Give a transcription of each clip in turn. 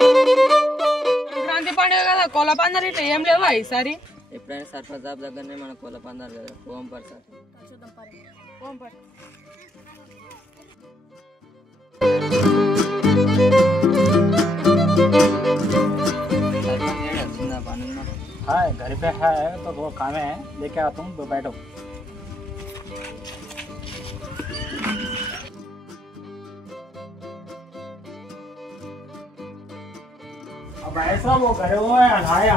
సంక్రాంతి పండుగ కదా కోళ్ళ పందాలు ఇట్లా ఏం లేవా ఈసారి? ఎప్పుడైనా సర్పంచ్ సాబ్ దగ్గరనే మన కోళ్ళ పందాలు కదా ఓం పర్ हाँ घर पे है तो वो काम है लेके आता हूँ तो बैठो। अब ऐसा वो करे हुआ है हटाया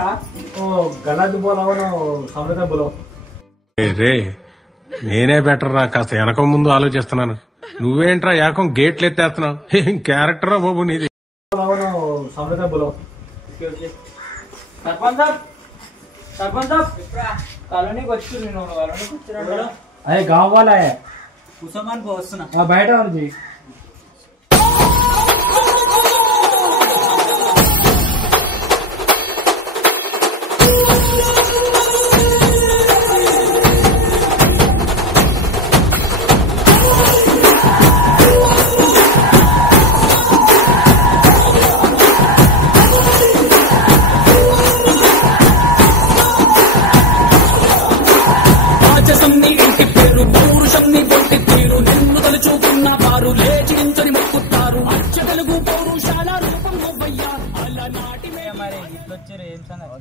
तो गलत बोला हो ना समझ बोलो రే నేనే బెటర్ రా కాస్త వెనక ముందు ఆలోచిస్తున్నాను నువ్వేంట్రా ఏకం గేట్లు ఎత్తేస్తున్నావు ఏం క్యారెక్టర్ రా బాబు నీది समझ बोलो सरपंच साहब कॉलोनी को अच्छी नहीं होने वाला नहीं कुछ रहा अरे गांव वाला है कुसमान को वसना हां बैठो जी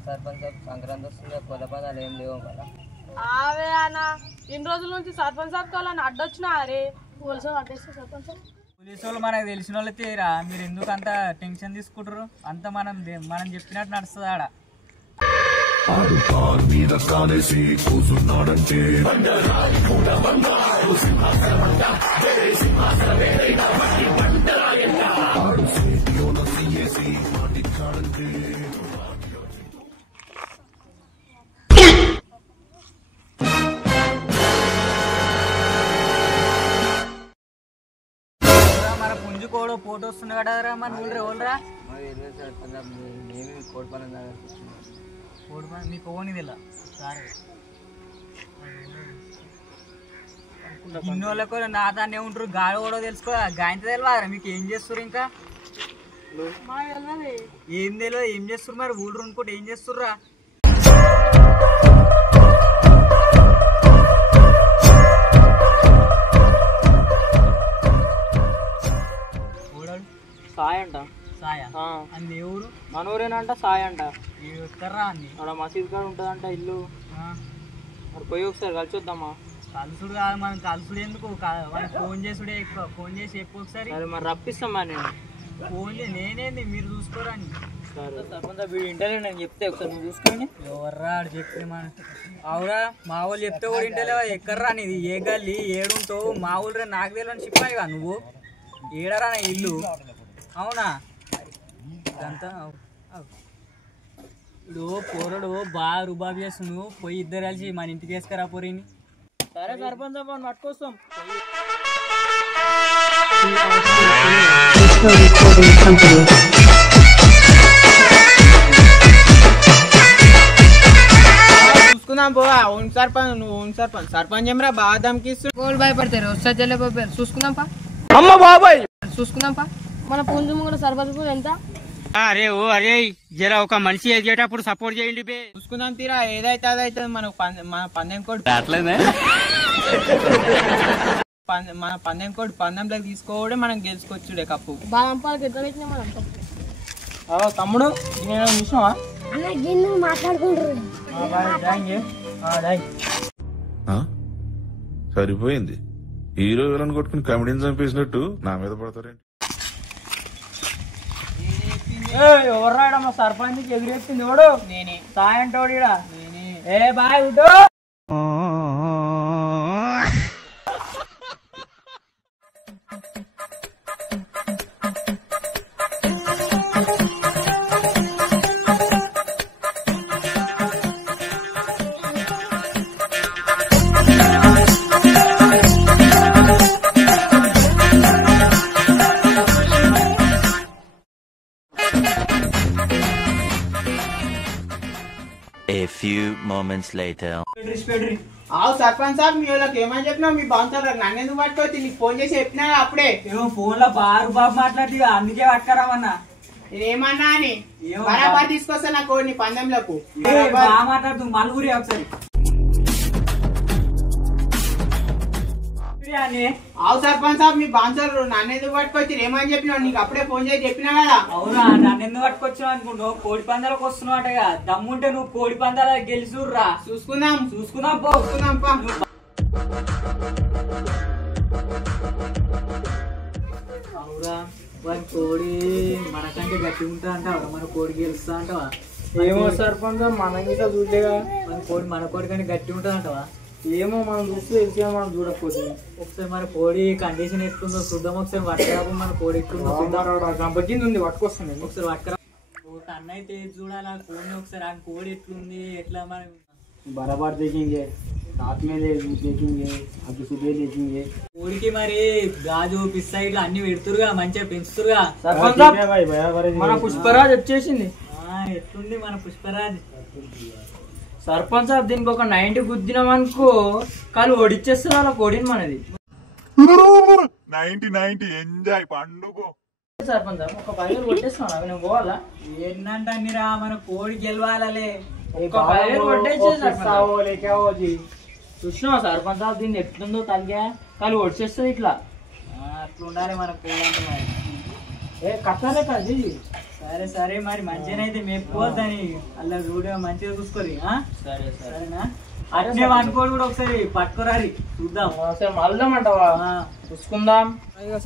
సర్పంచ్ సంక్రాంతి వస్తుంది కోళ్ళ పందాలు ఏం లేవు కదా. ఆవే అన్న ఇన్ని రోజుల నుంచి సర్పంచ్ సాబ్ కావాలని అడ్డొచ్చినా అరే పోలీసు అడ్డేస్తే సర్పంచ్ పోలీసు వాళ్ళు మనకు తెలిసిన వాళ్ళు తీరా మీరు ఎందుకు అంత టెన్షన్ తీసుకుంటారు అంత మనం చెప్పినట్టు నడుస్తుంది ఆడ కోడ్ పోటీ వస్తుంది కదరా మన ఊళ్ళో ఓల్రా మేమే కోడి పని కోడి పని మీకు ఓనిది ఇలా సరే ఇన్నోళ్ళకు నా దాన్ని ఉంటారు గాలి కూడా తెలుసుకో గాయంత తెలియదు మీకు ఏం చేస్తారు ఇంకా ఏం తెలియదు ఏం చేస్తారు మరి ఊళ్ళో అనుకుంటే ఏం చేస్తుర్రా సాయ అంట సాయ అన్ని ఎవరు మన ఊరేనంట సాయ అంట ఎక్కర్రా అన్ని అక్కడ మసీద్ కాడ ఉంటుందంట ఇల్లు మరి పోయి ఒకసారి కలిసి వద్దామా కలుసుడు కాదు మనం కలుసుడు ఎందుకు వాళ్ళు ఫోన్ చేసుడే ఎక్కువ ఫోన్ చేసి ఎక్కువ ఒకసారి అది మరి రప్పిస్తామా నేను ఫోన్ చేసి నేనేంది మీరు చూసుకోరని సరే సర్పంచ్ వీడు ఇంటర్వ్యూ నేను చెప్తే ఒకసారి నువ్వు చూసుకొని ఎవర్రా ఆడు చెప్తే మన అవురా మా వాళ్ళు చెప్తే కూడా ఇంటర్వ్యూ ఎక్కర్రా నీది ఏ గల్లి ఏడుంటావు మా ఊళ్ళో నాకు తెలియని చెప్పాయిగా నువ్వు ఏడరా నా ఇల్లు అవునా ఇదంతా ఇప్పుడు పోరడు బాగా రుబాబు చేస్తున్నావు పోయి ఇద్దరు కలిసి మన ఇంటికి వేసుకురా పోరిని సరే సర్పంచ్ మనం పట్టుకొస్తాం చూసుకుందాం పో అవును సర్పంచ్ నువ్వు అవును సర్పంచ్ సర్పంచ్ ఏమరా బాగా దమ్కిస్తూ కోళ్ళు భయపడతారు వస్తా చెల్లెపోయారు చూసుకుందాం పా అమ్మ బాబాయ్ చూసుకుందాం పా మన పుంజుము కూడా సర్పంచ్ ఎంత అరే ఓ అరే జర ఒక మనిషి ఎదిగేటప్పుడు సపోర్ట్ చేయండి బే చూసుకుందాం తీరా ఏదైతే అదైతే మన పందెం కోడ్ మన పందెం కోడ్ పందెంలోకి తీసుకోవడం మనం గెలుచుకోవచ్చుడే కప్పు తమ్ముడు నేను చూసినావా సరిపోయింది హీరో విలన్ కొట్టుకుని కమెడీని చంపేసినట్టు నా మీద పడతారేంటి ఎవర్రాడా మా సర్పంచ్ ఎదురెత్తింది ఓడు నేనే సాయంటోడు నేనే ఏ బాయ్ ఉడ్డు A few moments later. ఆవు సర్పంచ్ సాబ్ మీ వాళ్ళకి ఏమని చెప్పినా మీ బాగుంటారు నన్ను ఎందుకు పట్టుకోవచ్చు నీకు ఫోన్ చేసి చెప్పినా అప్పుడే ఫోన్ లో బాగా బాబు మాట్లాడి అందుకే పట్టుకురామన్నా నేనేమన్నా అని బరాబర్ తీసుకొస్తా నా కోడిని పందెంలోకి మాట్లాడుతూ మలుగురి ఒకసారి అవు సర్పంచ్ సాబ్ మీ బాన్సర్ నన్ను ఎందుకు పట్టుకొచ్చి ఏమని చెప్పినావు నీకు అప్పుడే ఫోన్ చేసి చెప్పినా కదా. అవునా నన్ను ఎందుకు పట్టుకొచ్చినావు అనుకుంటావు కోడి పందాలకు వస్తున్నావుగా దమ్ముంటే నువ్వు కోడి పందాల గెలిచుర్రా చూసుకుందాం పో చూసుకుందాం పా. అవురా వారి కోడి మనకంటే గట్టి ఉంటా అంటావా మన కోడి గెలుస్తా అంటావా ఏమో సర్పంచ్ మనం ఇంకా చూడలేగా మన కోడి కంటే గట్టి ఉంటా అంటావా ఏమో మనం చూస్తే తెలిసే మనం చూడకపోతే ఒకసారి మన కోడి కండిషన్ ఎట్లుందో చూద్దాం ఒకసారి పట్టుకురా మన కోడి ఎట్లుందో గంపకింది ఉంది పట్టుకొస్తుంది ఒకసారి పట్టుకురా అన్న అయితే చూడాలి ఆ కోడిని ఒకసారి ఆ కోడి ఎట్లుంది ఎట్లా మనం बराबर देखेंगे साथ में देखेंगे अभी सुबह देखेंगे కోడికి మరి గాజు పిస్తా ఇట్లా అన్ని పెడుతురుగా మంచిగా పెంచుతురుగా మన పుష్పరాజ్ వచ్చేసింది ఎట్లుంది మన పుష్పరాజ్ సర్పంచ్ సాబ్ దీనికి ఒక 90 గుద్దినాం అనుకో కాలు ఓడిచ్చేస్తారు వాళ్ళ కోడిని మనది 90 ఎంజాయ్ పండుగ. సర్పంచ్ సాబ్ ఒక 10 కొట్టేస్తాను అవి నేను పోవాలా ఏంటంటే అన్నిరా మన కోడి గెలవాలలే చూసినావా సర్పంచ్ సాబ్ దీన్ని ఎట్లుందో తగ్గా కాలు ఓడిచేస్తుంది ఇట్లా అట్లా ఉండాలి మన కోడి అంటే మరి ఏ కట్టారే కాదు సరే సరే మరి మంచిగా అయితే మేపుకోవద్దని అలా చూడ మంచిగా చూసుకోరి సరే సరేనా అట్నే అనుకోడు కూడా ఒకసారి పట్టుకోరారి చూద్దాం ఒకసారి మళ్ళమంటావా చూసుకుందాం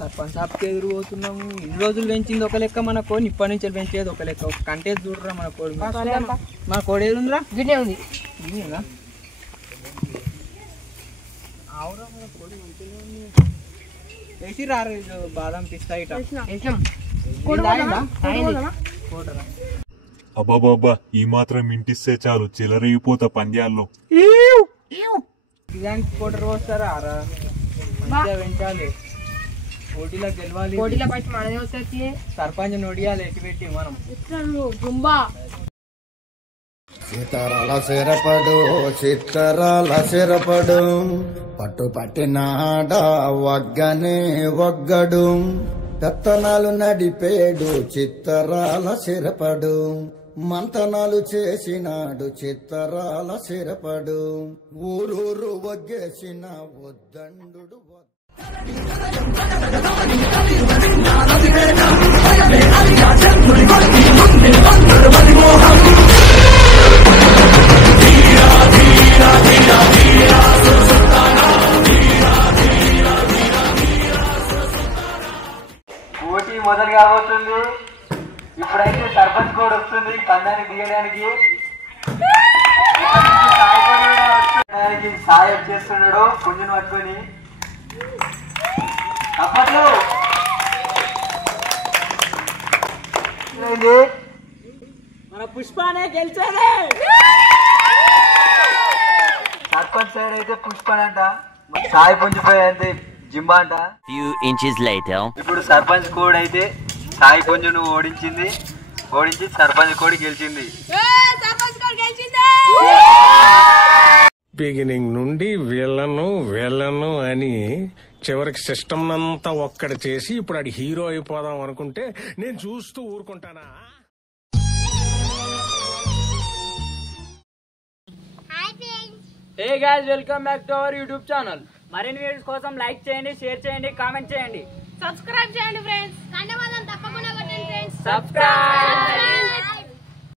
సర్పంచ్ సాబ్కి ఎదురు పోతున్నాము ఇన్ని రోజులు పెంచింది ఒక లెక్క మన కోడిని ఇప్పటి నుంచి పెంచేది ఒక లెక్క ఒక కంటే చూడరా మన కోడి మన కోడి ఏది ఉందిరా గిన్నె ఉంది ఆవురా మన కోడి మంచిగా ఉంది వేసి రారు బాదం పిస్తా ఇట అబ్బాబాబ్బా ఈ మాత్రం ఇంటిస్తే చాలు చిల్లరైపోతా పంద్యాల్లో. ఇదానికి కోటర్ వస్తారా ఆరా మంచిగా పెంచాలి పోటీలో గెలవాలి కోడిల పట్టి మనదే వస్తుంది సర్పంచ్ నొడియాలి ఎట్టి పెట్టి మనం జుంబా సీతారాల సిరపడు చిత్తరాల సిరపడు పట్టు పట్టినాడ వగ్గనే వగ్గడు పెత్తనాలు నడిపేడు చిత్తరాల సిరపడు మంతనాలు చేసినాడు చిత్తరాల సిరపడు ఊరూరు వగ్గేసిన వద్దండు పోటీ మొదలు కాబోతుంది ఇప్పుడైతే సర్పంచ్ కోడ్ వస్తుంది పందాన్ని దిగడానికి సాయం చేస్తున్నాడు పుంజును పట్టుకొని అప్పట్లో మన పుష్పానే గెలిచేదే సర్పంచ్ సైడ్ అయితే పుష్పనంట సాయి పుంజిపోయి అయితే జింబా అంట. Few inches later. ఇప్పుడు సర్పంచ్ కోడ్ అయితే సాయి పుంజును ఓడించి సర్పంచ్ కోడి గెలిచింది. బిగినింగ్ నుండి వీళ్ళను అని చివరికి సిస్టమ్ అంతా ఒక్కడి చేసి ఇప్పుడు ఆడి హీరో అయిపోదాం అనుకుంటే నేను చూస్తూ ఊరుకుంటానా? Hey guys welcome back to our YouTube channel. మరిన్ని వీడియోస్ కోసం లైక్ చేయండి, షేర్ చేయండి, కామెంట్ చేయండి, సబ్స్క్రైబ్ చేయండి ఫ్రెండ్స్. సబ్స్క్రైబ్.